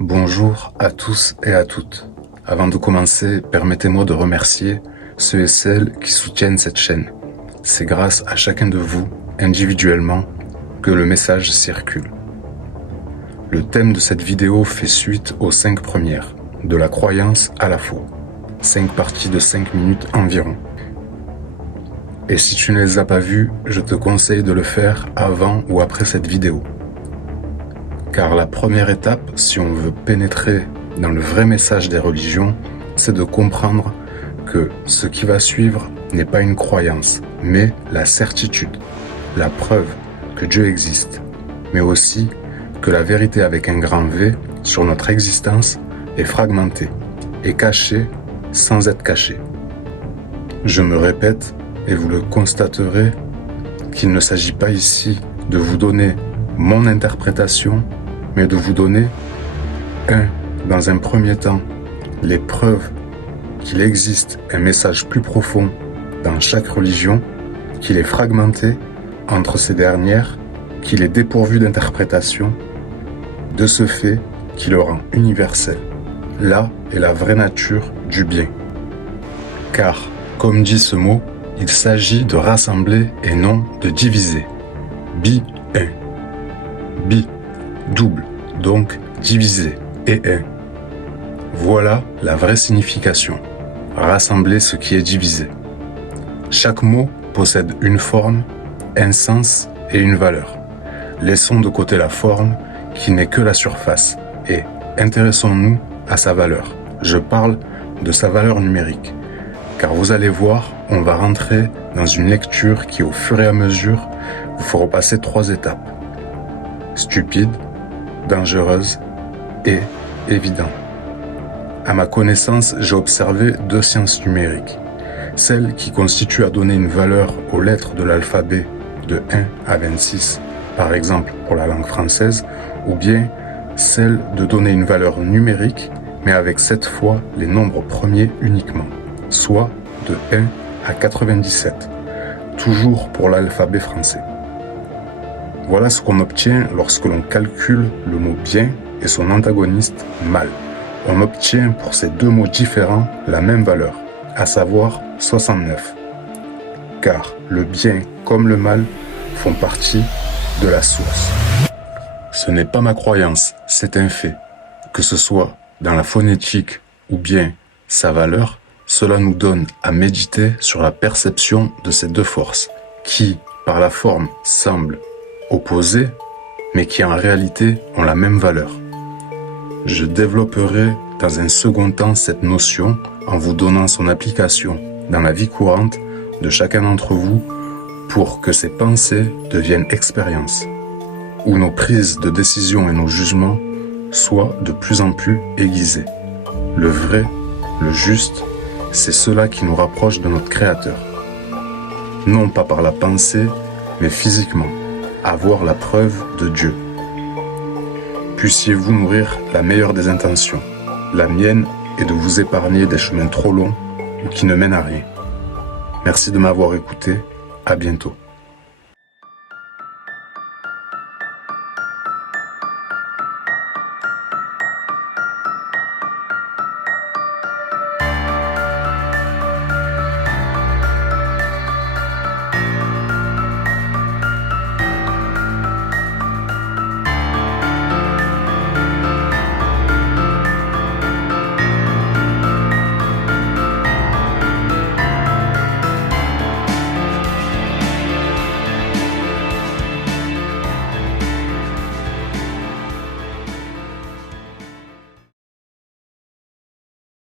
Bonjour à tous et à toutes. Avant de commencer, permettez-moi de remercier ceux et celles qui soutiennent cette chaîne. C'est grâce à chacun de vous, individuellement, que le message circule. Le thème de cette vidéo fait suite aux 5 premières, de la croyance à la foi. 5 parties de 5 minutes environ. Et si tu ne les as pas vues, je te conseille de le faire avant ou après cette vidéo. Car la première étape, si on veut pénétrer dans le vrai message des religions, c'est de comprendre que ce qui va suivre n'est pas une croyance, mais la certitude, la preuve que Dieu existe, mais aussi que la vérité avec un grand V sur notre existence est fragmentée et cachée sans être cachée. Je me répète, et vous le constaterez, qu'il ne s'agit pas ici de vous donner mon interprétation, mais de vous donner, dans un premier temps, les preuves qu'il existe un message plus profond dans chaque religion, qu'il est fragmenté entre ces dernières, qu'il est dépourvu d'interprétation, de ce fait qui le rend universel. Là est la vraie nature du bien. Car, comme dit ce mot, il s'agit de rassembler et non de diviser. Bi-un. Bi, double, donc diviser, et un. Voilà la vraie signification. Rassembler ce qui est divisé. Chaque mot possède une forme, un sens et une valeur. Laissons de côté la forme qui n'est que la surface et intéressons-nous à sa valeur. Je parle de sa valeur numérique. Car vous allez voir, on va rentrer dans une lecture qui, au fur et à mesure, vous fera passer 3 étapes. Stupide, dangereuse et évident. À ma connaissance, j'ai observé 2 sciences numériques. Celle qui constitue à donner une valeur aux lettres de l'alphabet de 1 à 26, par exemple pour la langue française, ou bien celle de donner une valeur numérique, mais avec cette fois les nombres premiers uniquement, soit de 1 à 97, toujours pour l'alphabet français. Voilà ce qu'on obtient lorsque l'on calcule le mot bien et son antagoniste mal. On obtient pour ces 2 mots différents la même valeur, à savoir 69. Car le bien comme le mal font partie de la source. Ce n'est pas ma croyance, c'est un fait. Que ce soit dans la phonétique ou bien sa valeur, cela nous donne à méditer sur la perception de ces 2 forces, qui, par la forme, semblent opposées, mais qui en réalité ont la même valeur. Je développerai dans un second temps cette notion en vous donnant son application dans la vie courante de chacun d'entre vous pour que ces pensées deviennent expériences, où nos prises de décision et nos jugements soient de plus en plus aiguisés. Le vrai, le juste, c'est cela qui nous rapproche de notre Créateur. Non pas par la pensée, mais physiquement, avoir la preuve de Dieu. Puissiez-vous nourrir la meilleure des intentions. La mienne est de vous épargner des chemins trop longs ou qui ne mènent à rien. Merci de m'avoir écouté. À bientôt.